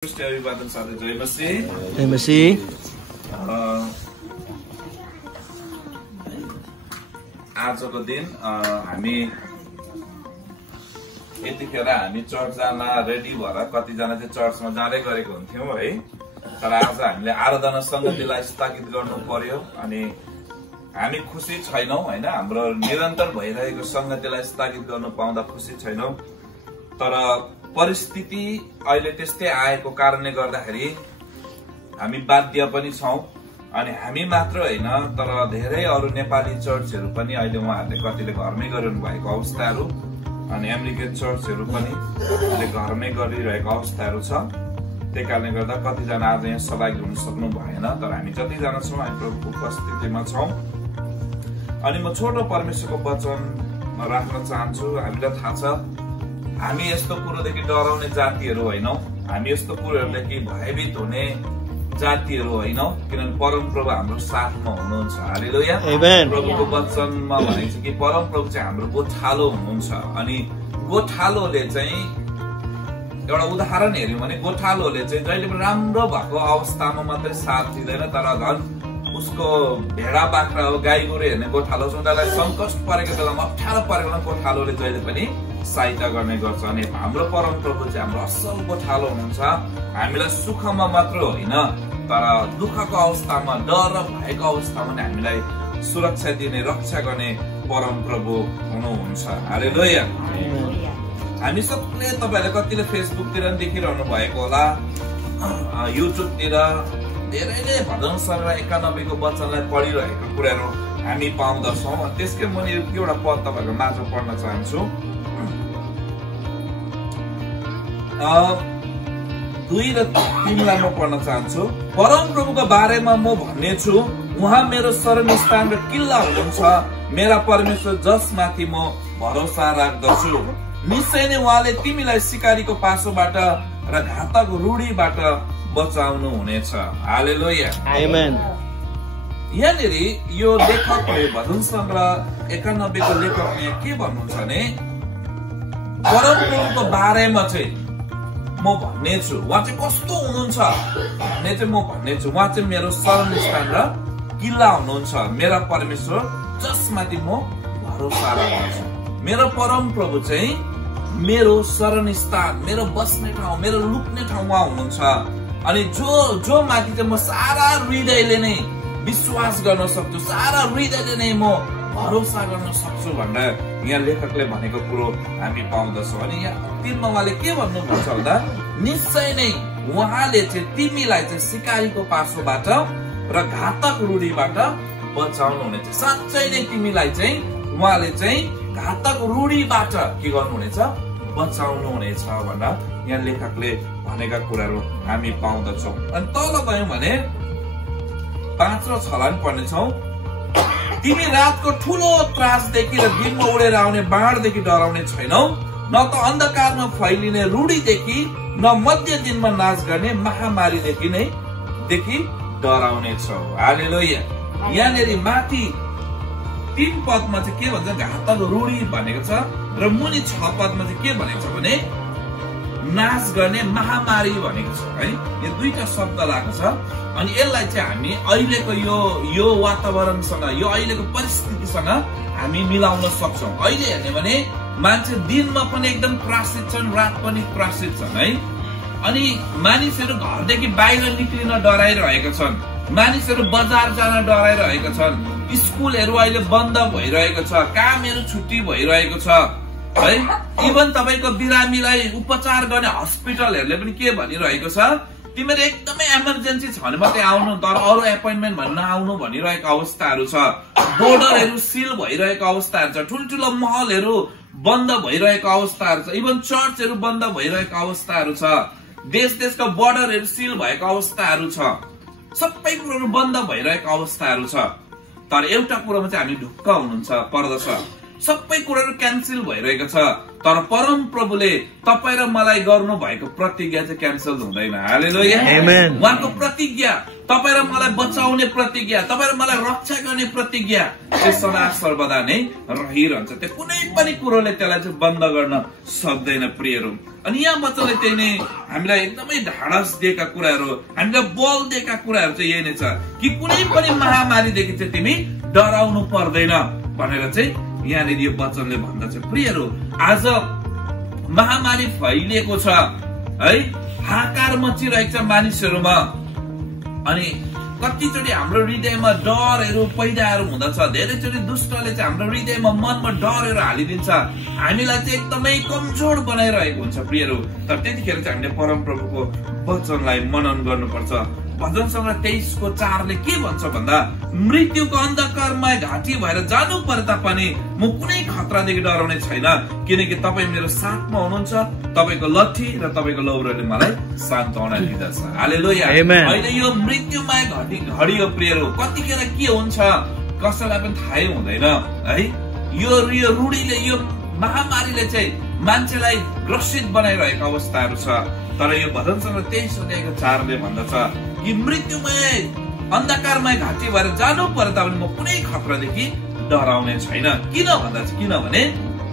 अभिवादन साथै जय मसीह। जय मसीह। आजको दिन हामी यतिखेर हामी चर्च जान रेडी भएर कतिजना चाहिँ चर्चमा जाँदै गरेको हुन्थ्यौं है। तर आज हामीले आराधना संगतिलाई स्थगित गर्नु पर्यो अनि हामी खुसी छैनौं हैन। हाम्रो निरन्तर भइरहेको संगतिलाई स्थगित गर्नु पाउँदा खुसी छैनौं। तर परिस्थिति अहिले त्यस्तै आएको कारणले गर्दाखेरि हामी बाध्य पनि छौं। अनि हामी मात्र हैन तर धेरै अरु नेपाली चर्चहरु पनि अहिले उहाँहरूले कतिले घरमै गरिरहनु भएको अवस्थाहरू अनि अमेरिकन चर्चहरु पनि अहिले घरमै गरिरहेको अवस्थाहरू छ। त्यही कारणले गर्दा कतिजना आज यहाँ सहभागी हुन सक्नु भएन। तर हामी जतिजना छौं हामी प्रभुको उपस्थितिमा छौं। अनि म छोटो परमेश्वरको वचन राख्न चाहन्छु। हामीलाई थाहा छ हामी यस्तो कुरोदेखि डराउने जातिहरू होइनौं। हामी यस्तो कुरोहरूदेखि भयभीत हुने जातिहरू होइनौं। किनभने परमप्रभु हाम्रो साथमा हुनुहुन्छ। हालेलुया। प्रभुको वचनमा भनिन्छ कि परमप्रभु चाहिँ हाम्रो गोठालो हुनुहुन्छ। अनि गोठालोले चाहिँ एउटा उदाहरण हेर्यौं भने गोठालोले चाहिँ जहिले पनि राम्रो भएको अवस्थामा मात्रै साथ दिँदैन तर झन् उसको भेडा बाख्रा हो गाई गोरु हेर्ने गोठालो छ उनीहरूलाई संकट परेको बेलामा अप्ठ्यारो परेको बेलामा गोठालोले जहिले पनि सहायता गर्ने गर्छ। अनि हाम्रो परमप्रभु चाहिँ हाम्रो असल गोठालो हुनुहुन्छ। हामीलाई सुखमा मात्र होइन तर दुःखको अवस्थामा डर भएको अवस्थामा पनि हामीलाई सुरक्षा दिने रक्षा गर्ने परमप्रभु हुनुहुन्छ। हालेलुया। हामी सबले तपाईहरुले कतिले फेसबुकतिर पनि देखिरहनु भएको होला, युट्युबतिर धेरैले भजन सङ्ग्रह 91 को वचनलाई पढिरहेको कुराहरू हामी पाउँदछौँ। त्यसकै म एउटा पद तपाईहरुको माझ पढ्न चाहन्छु। 2 र 3 लाई म पढ्न चाहन्छु। परमप्रभुको बारेमा म भन्नेछु, उहाँ मेरो शरणस्थान र किल्ला हुनुहुन्छ, मेरा परमेश्वर जसमाथि म भरोसा राख्दछु। निश्चय नै उहाँले तिमीलाई शिकारीको पासोबाट र घातक रूढीबाट बचाउनु हुनेछ। हालेलुया। आमेन। यहाँनिर यो लेखकले भजन सङ्ग्रह 91 को लेखकले के भन्नुहुन्छ भने परमप्रभुको बारेमा चाहिँ म भन्नेछु, उहाँ चाहिँ कस्तो हुनुहुन्छ भन्ने चाहिँ म भन्नेछु। उहाँ चाहिँ मेरो शरणस्थान र किल्ला हुनुहुन्छ, मेरा परमेश्वर जसमाथि म भरोसा राख्दछु। मेरो परमप्रभु चाहिँ मेरो शरणस्थान, मेरो बस्ने ठाउँ, मेरो लुक्ने ठाउँ उहाँ हुनुहुन्छ। अनि जो माथि चाहिँ म सारा हृदयले नै विश्वास गर्न सक्छु, सारा हृदयले नै म भरोसा गर्न सक्छु भनेर यहाँ लेखकले भनेको कुरो हामी पाउँदछौँ। अनि यहाँ 3 मा उहाँले के भन्नुहुन्छ भन्दा निश्चय नै उहाँले चाहिँ तिमीलाई चाहिँ शिकारीको पासोबाट र घातक रूढीबाट बचाउनु हुनेछ। साँच्चै नै तिमीलाई चाहिँ उहाँले चाहिँ घातक रूढीबाट के गर्नुहुनेछ, बचाउनु हुनेछ भनेर यहाँ लेखकले भनेका कुराहरू हामी पाउँदछौँ। अनि तल गयौं भने 5 र 6 लाई पढ्नेछौँ। तिमी रातको ठूलो त्रासदेखि र दिनमा उडेर आउने बाणदेखि डराउने छैनौ, न त अन्धकारमा फैलिने रूढीदेखि न मध्य दिनमा नाश गर्ने महामारीदेखि डराउने छौ। हालेलुया। यहाँनिर माथि 3 पदमा चाहिँ के भन्छ, घातक रूढी भनेको छ र मुनि 6 पदमा चाहिँ के भनेको छ भने नाश गर्ने महामारी भनेको छ है। यो दुईटा शब्द लागेको छ। अनि यसलाई चाहिँ हामी अहिलेको यो वातावरणसँग, यो अहिलेको परिस्थितिसँग हामी मिलाउन सक्छौं। अहिले हेर्ने भने मान्छे दिनमा पनि एकदम त्रासित छन्, रात पनि त्रासित छन् है। अनि मानिसहरू घरदेखि बाहिर निक्लिन डराइरहेका छन्, मानिसहरू बजार जान डराइरहेका छन्, स्कुलहरू अहिले बन्द भइरहेको छ, कामहरू छुट्टी भइरहेको छ है। इभन तपाईको बिरामीलाई उपचार गर्ने हस्पिटलहरूले पनि के भनिरहेको छ, तिमीहरू एकदमै इमर्जेन्सी छ भने मात्रै आउनु, तर अरू एपोइन्टमेन्ट भन्न आउनु भनिरहेको अवस्थाहरू छ। बोर्डरहरू सिल भइरहेको अवस्थाहरू छ, ठुल्ठुलो महलहरू बन्द भइरहेको अवस्थाहरू छ, इभन चर्चहरू बन्द भइरहेको अवस्थाहरू छ, देशका बोर्डरहरू सिल भएको अवस्थाहरू छ, सबै कुरोहरू बन्द भइरहेको अवस्थाहरू छ। तर एउटा कुरोमा चाहिँ हामी ढुक्क हुनुहुन्छ पर्दछ, सबै कुराहरू क्यान्सल भइरहेको छ। तर परम प्रभुले तपाईँ र मलाई गर्नु भएको प्रतिज्ञा चाहिँ क्यान्सल हुँदैन। हालेलुया। उहाँको प्रतिज्ञा, तपाईँ र मलाई बचाउने प्रतिज्ञा, तपाईँ र मलाई रक्षा गर्ने प्रतिज्ञा त्यो सदा सर्वदा नै रहिरहन्छ। त्यो कुनै पनि कुरोले त्यसलाई चाहिँ बन्द गर्न सक्दैन प्रियहरू। अनि यहाँ वचनले त्यही नै हामीलाई एकदमै ढाडस दिएका कुराहरू, हामीलाई बल दिएका कुराहरू चाहिँ यही नै छ कि कुनै पनि महामारीदेखि चाहिँ तिमी डराउनु पर्दैन भनेर चाहिँ यहाँनिर यो वचनले भन्दछ। प्रियहरू, आज महामारी फैलिएको छ है, हाहाकार मचिरहेको छ मानिसहरूमा। अनि कतिचोटि हाम्रो हृदयमा डरहरू पैदाहरू हुँदछ। धेरैचोटि दुष्टले चाहिँ हाम्रो हृदयमा मनमा डरहरू हालिदिन्छ, हामीलाई चाहिँ एकदमै कमजोर बनाइरहेको हुन्छ प्रियहरू। तर त्यतिखेर चाहिँ हामीले परमप्रभुको वचनलाई मनन गर्नुपर्छ। भजन सङ्ग्रह 23:4 के भन्छ भन्दा, मृत्युको अन्धकारमय घाटी भएर जानु परे तापनि म कुनै खतरादेखि डराउने छैन, किनकि तपाईँ मेरो साथमा हुनुहुन्छ, तपाईँको लट्ठी र तपाईँको लौरोले मलाई सान्त्वना दिँदछ। हालेलुया। अहिले यो मृत्युमय घडी हो प्रियहरू, कतिखेर के हुन्छ कसैलाई पनि थाहै हुँदैन है। यो रूढीले, यो महामारीले चाहिँ मान्छेलाई ग्रसित बनाइरहेको अवस्थाहरू छ। तर यो भजन सङ्ग्रह 23:4 भन्दछ कि मृत्युमय अन्धकारमय घाटी भएर जानु पर्दा पनि म कुनै खतरादेखि डराउने छैन। किन भन्दा चाहिँ, किनभने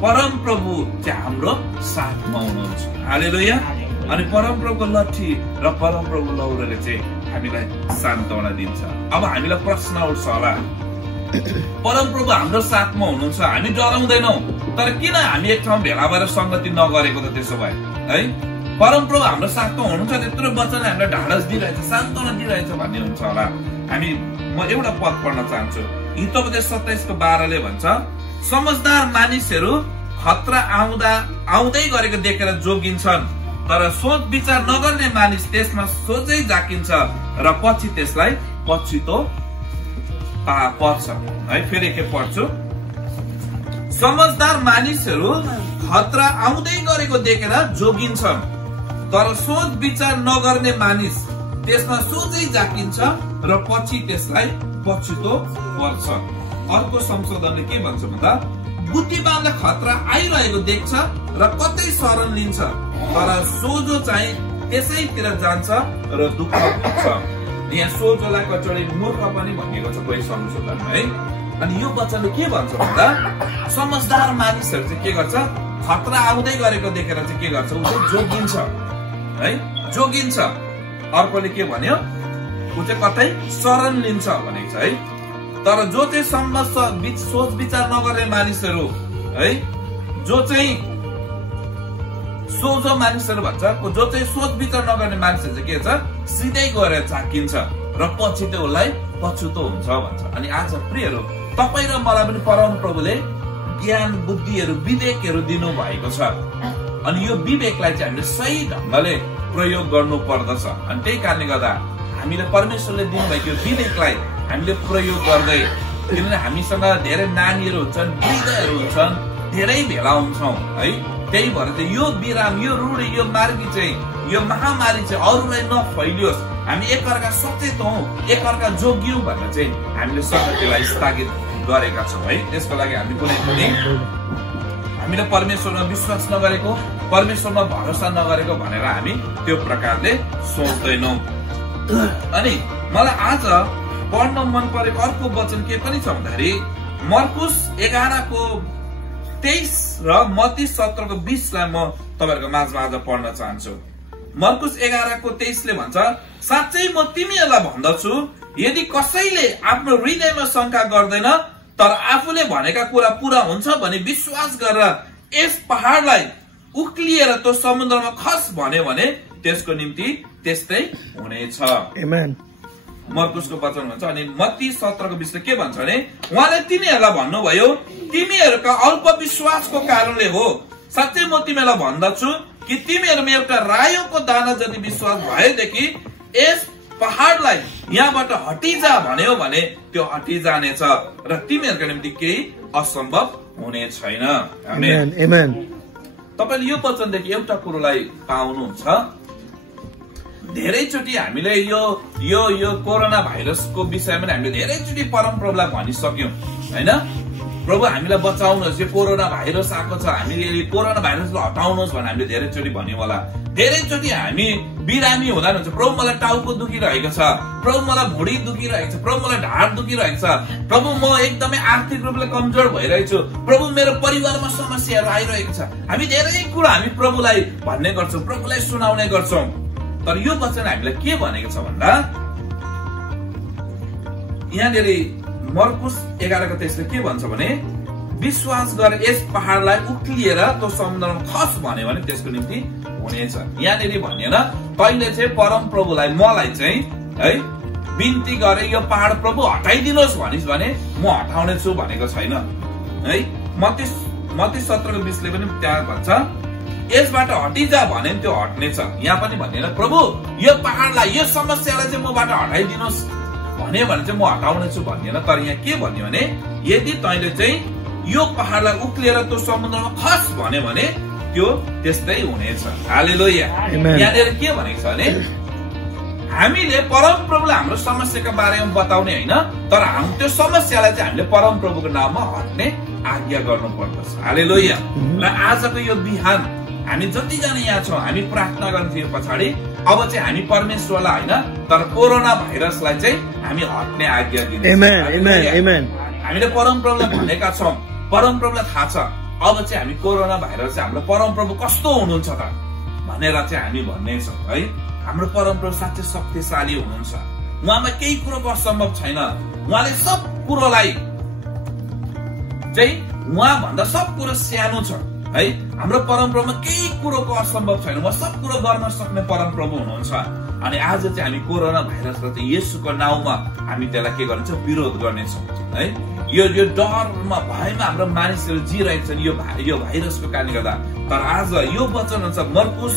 परम प्रभु चाहिँ हाम्रो साथमा हुनुहुन्छ। हालेलुया। अनि परम प्रभुको लट्ठी र परम प्रभु लौरोले चाहिँ हामीलाई सान्त्वना दिन्छ। अब हामीलाई प्रश्न उठ्छ होला, परम प्रभु हाम्रो साथमा हुनुहुन्छ, हामी डराउँदैनौँ, तर किन हामी एक ठाउँ भेला भएर संगति नगरेको त त्यसो भए है? परम प्रभु हाम्रो साथमा हुनुहुन्छ, त्यत्रो वचन हामीलाई ढाडस दिइरहेछ, सान्त्वना दिइरहेछ भन्ने हुन्छ होला। म एउटा पद पढ्न चाहन्छु। हितोपदेश 27:12 भन्छ, समझदार मानिसहरू खतरा आउँदै गरेको देखेर जोगिन्छन्, तर सोच विचार नगर्ने मानिस त्यसमा सोझै जाकिन्छ र पछि त्यसलाई पछितो पर्छ है। फेरि के पढ्छु, समझदार मानिसहरू खतरा आउँदै गरेको देखेर जोगिन्छन्, तर सोच विचार नगर्ने मानिस त्यसमा सोझै जाकिन्छ र पछि त्यसलाई पछितो पर्छ। अर्को संशोधनले के भन्छ भन्दा, बुद्धिमानले खतरा आइरहेको देख्छ र कतै शरण लिन्छ, तर सोझो चाहिँ त्यसैतिर जान्छ र दुःख हुन्छ। यहाँ सोझोलाई कचोडी मूर्ख पनि भनिएको छ कोही संशोधनमा है। अनि यो वचनले के भन्छ भन्दा, समझदार मानिसहरू चाहिँ के गर्छ, खतरा आउँदै गरेको देखेर चाहिँ के गर्छ, ऊ चाहिँ जोगिन्छ है, जोगिन्छ। अर्कोले के भन्यो, ऊ चाहिँ कतै शरण लिन्छ भनेको छ है। तर जो चाहिँ सोच विचार नगर्ने मानिसहरू है, जो चाहिँ सोझो मानिसहरू भन्छ, जो चाहिँ सोच विचार नगर्ने मानिसहरू चाहिँ के छ, सिधै गएर झाकिन्छ र पछि त्यो उसलाई पछुतो हुन्छ भन्छ। अनि आज प्रियहरू, तपाईँ र मलाई पनि परम प्रभुले ज्ञान, बुद्धिहरू, विवेकहरू दिनु भएको छ। अनि यो विवेकलाई चाहिँ हामीले सही ढङ्गले प्रयोग गर्नु पर्दछ। अनि त्यही कारणले गर्दा हामीले परमेश्वरले दिनुभएको विवेकलाई हामीले प्रयोग गर्दै, किनभने हामीसँग धेरै नानीहरू हुन्छन्, वृद्धहरू हुन्छन्, धेरै भेला हुन्छौँ है। त्यही भएर चाहिँ यो विराम, यो रूढी, यो मार्गी चाहिँ, यो महामारी चाहिँ अरूलाई नफैलियोस्, हामी एकअर्का सचेत हौँ, एकअर्का जोगियौँ भनेर चाहिँ हामीले संगतिलाई स्थापित गरेका छौँ है। त्यसको लागि हामी कुनै पनि हामीले परमेश्वरमा विश्वास नगरेको, परमेश्वरमा भरोसा नगरेको भनेर हामी त्यो प्रकारले सोच्दैनौँ। अनि मलाई आज पढ्न मन परेको अर्को वचन के पनि छ भन्दाखेरि, मर्कुस 11:23 र मत्ती 17:20 म तपाईँहरूको माझमा आज पढ्न चाहन्छु। मर्कुस 11:23 भन्छ, साँच्चै म तिमीहरूलाई भन्दछु, यदि कसैले आफ्नो हृदयमा शंका गर्दैन तर आफूले भनेका कुरा पूरा हुन्छ भने विश्वास गरेर यस पहाडलाई उक्लिएर त्यो समुद्रमा खस भन्यो भने त्यसको निम्ति त्यस्तै हुनेछ। आमेन। मर्कुसको वचन भन्छ। अनि मत्ती 17:20 के भन्छ भने, उहाँले तिनीहरूलाई भन्नुभयो, तिमीहरूका अल्प विश्वासको कारणले हो। साँच्चै म तिमीहरूलाई भन्दछु कि तिमीहरूमा एउटा रायोको दाना जति विश्वास भएदेखि यस पहाडलाई यहाँबाट हटिजा भन्यो भने त्यो हटिजानेछ र तिमीहरूको निम्ति केही असम्भव हुने छैन। आमेन। आमेन। तपाईले यो वचनदेखि एउटा कुरोलाई पाउनुहुन्छ, धेरैचोटि हामीले यो कोरोना भाइरसको विषयमा हामीले धेरैचोटि परमप्रभुलाई भनिसक्यौं हैन। प्रभु हामीलाई बचाउनुहोस्, यो कोरोना भाइरस आएको छ, हामीले कोरोना भाइरसलाई हटाउनुहोस् भनेर हामीले धेरैचोटि भन्यौँ होला। धेरैचोटि हामी बिरामी हुँदा हुन्छ, प्रभु मलाई टाउको दुखिरहेको छ, प्रभु मलाई भुँडी दुखिरहेको छ, प्रभु मलाई ढाड दुखिरहेको छ, प्रभु म एकदमै आर्थिक रूपले कमजोर भइरहेको छु, प्रभु मेरो परिवारमा समस्याहरू आइरहेको छ। हामी धेरै कुरा हामी प्रभुलाई भन्ने गर्छौँ, प्रभुलाई सुनाउने गर्छौँ। तर यो वचन हामीलाई के भनेको छ भन्दा यहाँनिर मर्कुस 11 को 23 के भन्छ भने विश्वास गरेर यस पहाडलाई उक्लिएर त्यो समुद्रमा खस भन्यो भने त्यसको निम्ति हुनेछ। यहाँनिर भनिएन तैले चाहिँ परम प्रभुलाई मलाई चाहिँ है बिन्ती गरे यो पहाड प्रभु हटाइदिनुहोस् भनिस् भने म हटाउने छु भनेको छैन है। मत्ती 17:20 ले पनि त्यहाँ भन्छ यसबाट हटिजा भने त्यो हट्नेछ। यहाँ पनि भनिएन प्रभु यो पहाडलाई यो समस्यालाई चाहिँ मबाट हटाइदिनुहोस् भन्यो भने चाहिँ म हटाउने छु भनिएन। तर यहाँ के भन्यो भने यदि तैले चाहिँ यो पहाडलाई उक्लिएर त्यो समुद्रमा खस भन्यो भने त्यो त्यस्तै हुनेछ। हालेलुया। यहाँनिर के भनेको छ भने हामीले परम प्रभुलाई हाम्रो समस्याको बारेमा बताउने होइन, तर हामी त्यो समस्यालाई चाहिँ हामीले परम प्रभुको नाममा हट्ने आज्ञा गर्नु पर्दछ। हालेलुया। र आजको यो बिहान हामी जतिजना यहाँ छौँ हामी प्रार्थना गर्छौँ पछाडि अब चाहिँ हामी परमेश्वरलाई होइन तर कोरोना भाइरसलाई चाहिँ हामी हट्ने आज्ञा दिन्छौँ। हामीले परम प्रभुलाई भनेका छौँ, परम प्रभुलाई थाहा छ अब चाहिँ हामी कोरोना भाइरस चाहिँ हाम्रो परम प्रभु कस्तो हुनुहुन्छ त भनेर चाहिँ हामी भन्ने छौँ है। हाम्रो परम प्रभु साँच्चै शक्तिशाली हुनुहुन्छ, उहाँमा केही कुरोको असम्भव छैन। उहाँले सब कुरोलाई चाहिँ उहाँ भन्दा सब कुरो सानो छ है। हाम्रो परम प्रभुमा केही कुरोको असम्भव छैन, उहाँ सब कुरो गर्न सक्ने परम प्रभु हुनुहुन्छ। अनि आज चाहिँ हामी कोरोना भाइरसलाई चाहिँ येशूको नाउँमा हामी त्यसलाई के गर्नेछौँ विरोध गर्नेछौँ है। यो डरमा भयमा हाम्रो मानिसहरू जिरहेको छन् यो भाइरसको कारणले गर्दा। तर आज यो वचन अनुसार मर्कुस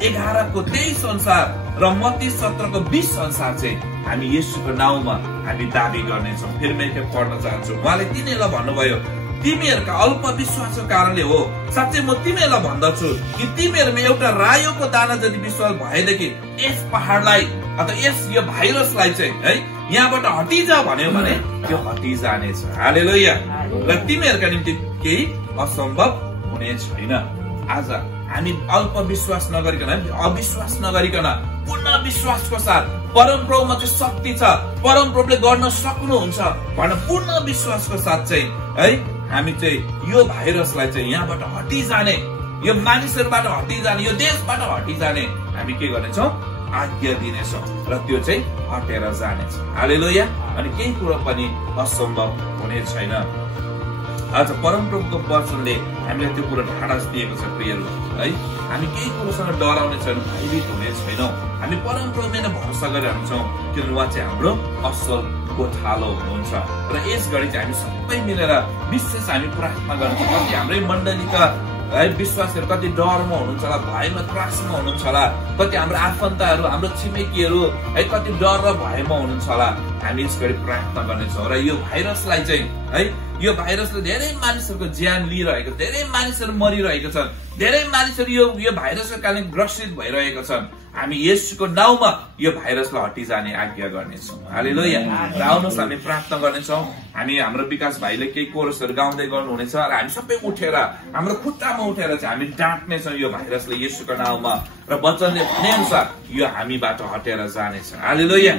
11 को 23 अनुसार र मत्ती 17 को 20 अनुसार चाहिँ हामी येशूको नाउँमा हामी दाबी गर्नेछौँ। फेरि म एक पढ्न चाहन्छु। उहाँले तिनीहरूलाई भन्नुभयो तिमीहरूका अल्प विश्वासको कारणले हो, साँच्चै म तिमीहरूलाई भन्दछु कि तिमीहरूमा एउटा रायोको दाना जति विश्वास भएदेखि यस पहाडलाई अथवा यो भाइरसलाई चाहिँ है यहाँबाट हटिजा भन्यो भने त्यो हटिजानेछ। हालेलुया। र तिमीहरूका निम्ति केही असम्भव हुने छैन। आज हामी अल्प विश्वास नगरिकन अविश्वास नगरिकन पूर्ण विश्वासको साथ परम प्रभुमा चाहिँ शक्ति छ, परम प्रभुले गर्न सक्नुहुन्छ भनेर पूर्ण विश्वासको साथ चाहिँ है हामी चाहिँ यो भाइरसलाई चाहिँ यहाँबाट हटिजाने, यो मानिसहरूबाट हटिजाने, यो देशबाट हटिजाने हामी के गर्नेछौँ आज्ञा दिनेछौँ र त्यो चाहिँ हटेर जानेछ। हालेलुया। अनि केही कुरो पनि असम्भव हुने छैन। आज परम प्रभुको वचनले हामीलाई त्यो कुरो ढाडस दिएको छ प्रियहरू है। हामी केही कुरोसँग डराउने छैनौँ, भयभीत हुने छैनौँ। हामी परम प्रभुमा भरोसा गरिरहन्छौँ किनभने उहाँ चाहिँ हाम्रो असल गोठालो हुनुहुन्छ। र यस घडी चाहिँ हामी सबै मिलेर विशेष हामी प्रार्थना गर्छौँ। कति हाम्रै मण्डलीका है विश्वासहरू कति डरमा हुनुहुन्छ होला, भयमा त्रासमा हुनुहुन्छ होला, कति हाम्रो आफन्तहरू हाम्रो छिमेकीहरू है कति डर र भयमा हुनुहुन्छ होला। हामी यस घडी प्रार्थना गर्नेछौँ र यो भाइरसलाई चाहिँ है यो भाइरसले धेरै मानिसहरूको ज्यान लिइरहेको, धेरै मानिसहरू मरिरहेको छन्, धेरै मानिसहरू यो भाइरसको कारणले ग्रसित भइरहेका छन्। हामी येशूको नाउँमा यो भाइरसलाई हटिजाने आज्ञा गर्नेछौँ। हालेलुया। र आउनुहोस् हामी प्रार्थना गर्नेछौँ। हामी हाम्रो विकास भाइले केही कोरसहरू गाउँदै गर्नुहुनेछ र हामी सबै उठेर हाम्रो खुट्टामा उठेर चाहिँ हामी डाँट्नेछौँ यो भाइरसले येशूको नाउँमा र वचनले भने अनुसार यो हामीबाट हटेर जानेछ। हालेलुया।